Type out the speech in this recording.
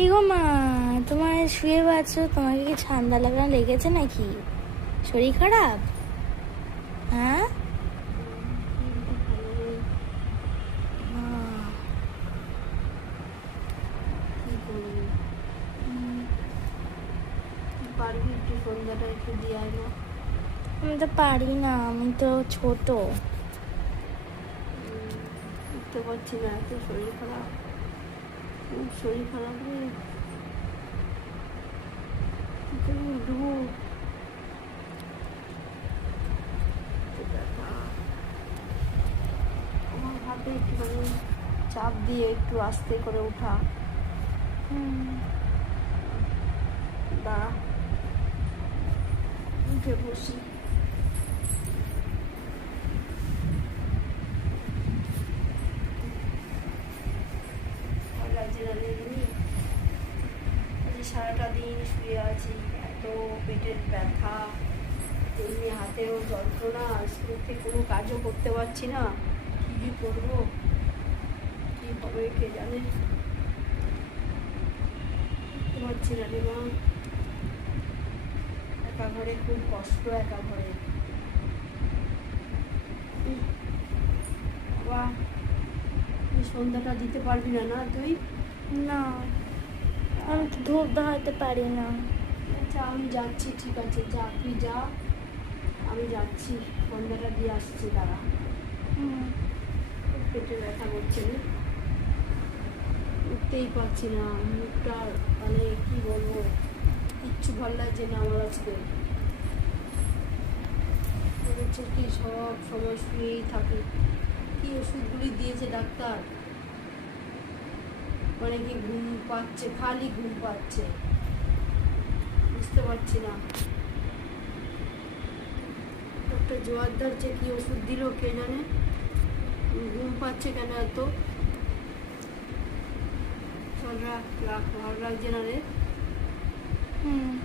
কি গো মা, তোমার শুয়ে আছো, তোমাকে কি ঠান্ডা লাগা লেগেছে নাকি? শরীর খারাপ? হ্যাঁ। কি করবি? পারবি একটু সন্ধ্যাটা একটু দিয়ে আয় না? আমি তো পারি না, আমি তো ছোট। উঠতে পারছি না, এত শরীর খারাপ, খুব শরীর খারাপ রে। কি করে উঠবো? আমার হাতে একটুখানি চাপ দিয়ে একটু আস্তে করে উঠা। দাঁড়া, উঠে বসি। সারাটা দিন শুয়ে আছি, এত পেটের ব্যথা, এমনি হাতেরও যন্ত্রণা, স্কুল থেকে কোনো কাজও করতে পারছি না। কি যে করবো, কি হবে কে জানে। করতে পারছি না রে মা, একা ঘরে খুব কষ্ট, একা ঘরে। বাবা, তুই সন্ধ্যাটা দিতে পারবি না? না তুই? না, আমি তো ধূপ ধরাতে পারি না। আচ্ছা আমি যাচ্ছি, ঠিক আছে, যা তুই যা, আমি যাচ্ছি, সন্ধ্যাটা দিয়ে আসছি। দাঁড়া, খুব পেটে ব্যথা করছে রে, উঠতেই পারছি না, মুখটা মানে কি বলবো, কিচ্ছু ভালো লাগছে না আমার আজকে। হচ্ছে কি সব সময় শুয়েই থাকি। কি ওষুধগুলি দিয়েছে ডাক্তার, মানে কি ঘুম পাচ্ছে, খালি ঘুম পাচ্ছে, বুঝতে পারছি না। একটা জোয়ারদার যে কি ওষুধ দিল কে জানে, ঘুম পাচ্ছে কেন এত। চল রাখ রাখ, ভালো লাগছে না রে।